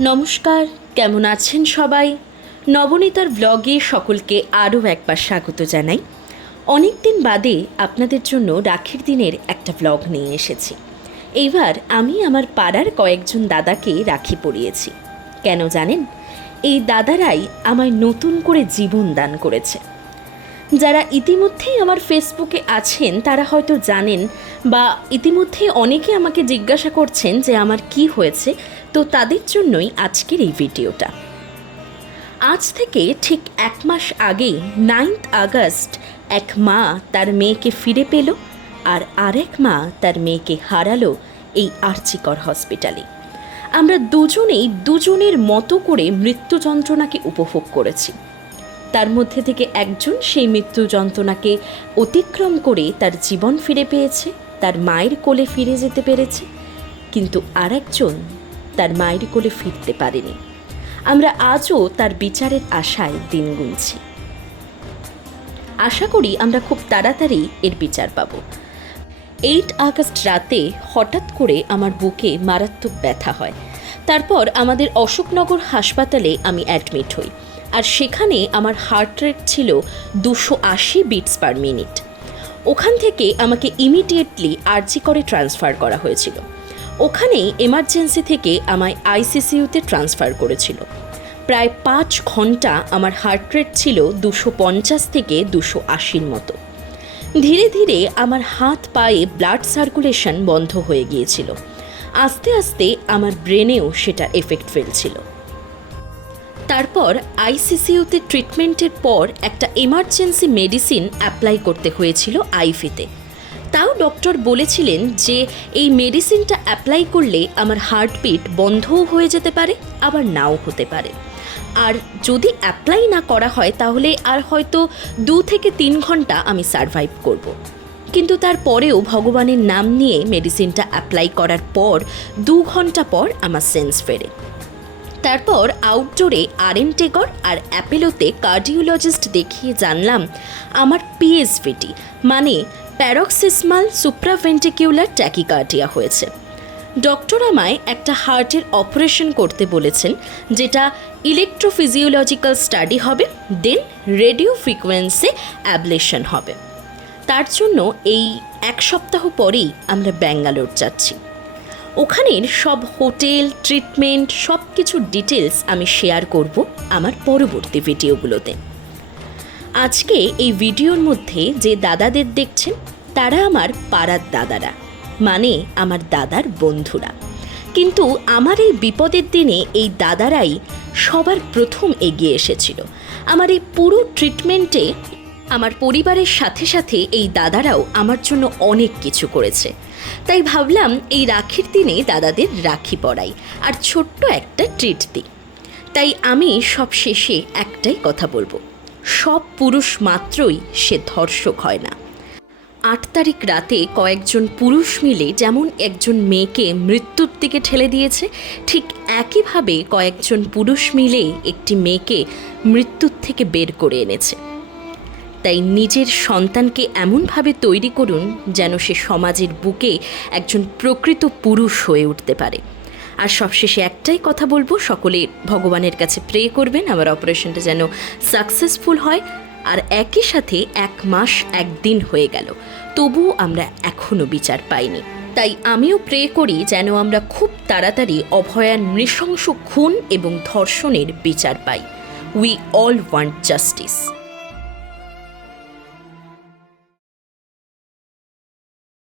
নমস্কার, কেমন আছেন সবাই? নবনীতার ব্লগে সকলকে আরও একবার স্বাগত জানাই। অনেক দিন বাদে আপনাদের জন্য রাখির দিনের একটা ব্লগ নিয়ে এসেছি। এইবার আমি আমার পাড়ার কয়েকজন দাদাকে রাখি পরিয়েছি। কেন জানেন? এই দাদারাই আমায় নতুন করে জীবন দান করেছে। যারা ইতিমধ্যেই আমার ফেসবুকে আছেন, তারা হয়তো জানেন বা ইতিমধ্যে অনেকে আমাকে জিজ্ঞাসা করছেন যে আমার কি হয়েছে, তো তাদের জন্যই আজকের এই ভিডিওটা। আজ থেকে ঠিক এক মাস আগেই নাইন্থ আগস্ট, এক মা তার মেয়েকে ফিরে পেল আর আরেক মা তার মেয়েকে হারালো এই আর্চিকর হসপিটালে আমরা দুজনেই দুজনের মতো করে মৃত্যু যন্ত্রণাকে উপভোগ করেছি। তার মধ্যে থেকে একজন সেই মৃত্যু যন্ত্রণাকে অতিক্রম করে তার জীবন ফিরে পেয়েছে, তার মায়ের কোলে ফিরে যেতে পেরেছে, কিন্তু আরেকজন তার মায়ের কোলে ফিরতে পারেনি। আমরা আজও তার বিচারের আশায় দিন গুনছি। আশা করি আমরা খুব তাড়াতাড়ি এর বিচার পাব। এইট আগস্ট রাতে হঠাৎ করে আমার বুকে মারাত্মক ব্যথা হয়। তারপর আমাদের অশোকনগর হাসপাতালে আমি অ্যাডমিট হই। আর সেখানে আমার হার্ট রেট ছিল দুশো আশি বিটস পার মিনিট ওখান থেকে আমাকে ইমিডিয়েটলি আরজি করে ট্রান্সফার করা হয়েছিল। ওখানে এমার্জেন্সি থেকে আমায় আইসিসিউতে ট্রান্সফার করেছিল। প্রায় পাঁচ ঘণ্টা আমার হার্ট রেট ছিল দুশো পঞ্চাশ থেকে দুশো আশির মতো। ধীরে ধীরে আমার হাত পায়ে ব্লাড সার্কুলেশন বন্ধ হয়ে গিয়েছিল। আস্তে আস্তে আমার ব্রেনেও সেটা এফেক্ট ফেলছিল। তারপর আইসিসিউতে ট্রিটমেন্টের পর একটা এমার্জেন্সি মেডিসিন অ্যাপ্লাই করতে হয়েছিল আইফিতে। তাও ডক্টর বলেছিলেন যে এই মেডিসিনটা অ্যাপ্লাই করলে আমার হার্টবিট বন্ধও হয়ে যেতে পারে, আবার নাও হতে পারে। আর যদি অ্যাপ্লাই না করা হয় তাহলে আর হয়তো দু থেকে তিন ঘণ্টা আমি সারভাইভ করব। কিন্তু তারপরেও ভগবানের নাম নিয়ে মেডিসিনটা অ্যাপ্লাই করার পর দু ঘণ্টা পর আমার সেন্স ফেরে। তারপর আউটডোরে আরএন টেগর আর অ্যাপেলোতে কার্ডিওলজিস্ট দেখিয়ে জানলাম, আমার পিএসভিটি মানে প্যারক্সিসমাল সুপ্রাভেন্টিকিউলার ট্যাকিকার্ডিয়া হয়েছে। ডক্টর আমায় একটা হার্টের অপারেশন করতে বলেছেন, যেটা ইলেকট্রোফিজিওলজিক্যাল স্টাডি হবে দেন রেডিও ফ্রিকোয়েন্সি অ্যাবলেশন হবে। তার জন্য এই এক সপ্তাহ পরেই আমরা ব্যাঙ্গালোর যাচ্ছি। ওখানের সব হোটেল, ট্রিটমেন্ট সব কিছুর ডিটেলস আমি শেয়ার করব আমার পরবর্তী ভিডিওগুলোতে। আজকে এই ভিডিওর মধ্যে যে দাদাদের দেখছেন, তারা আমার পাড়ার দাদারা মানে আমার দাদার বন্ধুরা। কিন্তু আমার এই বিপদের দিনে এই দাদারাই সবার প্রথম এগিয়ে এসেছিল। আমার এই পুরো ট্রিটমেন্টে আমার পরিবারের সাথে সাথে এই দাদারাও আমার জন্য অনেক কিছু করেছে। তাই ভাবলাম এই রাখির দিনে দাদাদের রাখি পরাই আর ছোট্ট একটা ট্রিট দিই। তাই আমি সব শেষে একটাই কথা বলব, সব পুরুষ মাত্রই সে ধর্ষক হয় না। আট তারিখ রাতে কয়েকজন পুরুষ মিলে যেমন একজন মেয়েকে মৃত্যুর দিকে ঠেলে দিয়েছে, ঠিক একইভাবে কয়েকজন পুরুষ মিলে একটি মেয়েকে মৃত্যুর থেকে বের করে এনেছে। তাই নিজের সন্তানকে এমনভাবে তৈরি করুন যেন সে সমাজের বুকে একজন প্রকৃত পুরুষ হয়ে উঠতে পারে। আর সবশেষে একটাই কথা বলব, সকলে ভগবানের কাছে প্রে করবেন, আমার অপারেশনটা যেন সাকসেসফুল হয়। আর একই সাথে এক মাস একদিন হয়ে গেল, তবুও আমরা এখনও বিচার পাইনি। তাই আমিও প্রে করি যেন আমরা খুব তাড়াতাড়ি অভয়ার নৃশংস খুন এবং ধর্ষণের বিচার পাই। We all want justice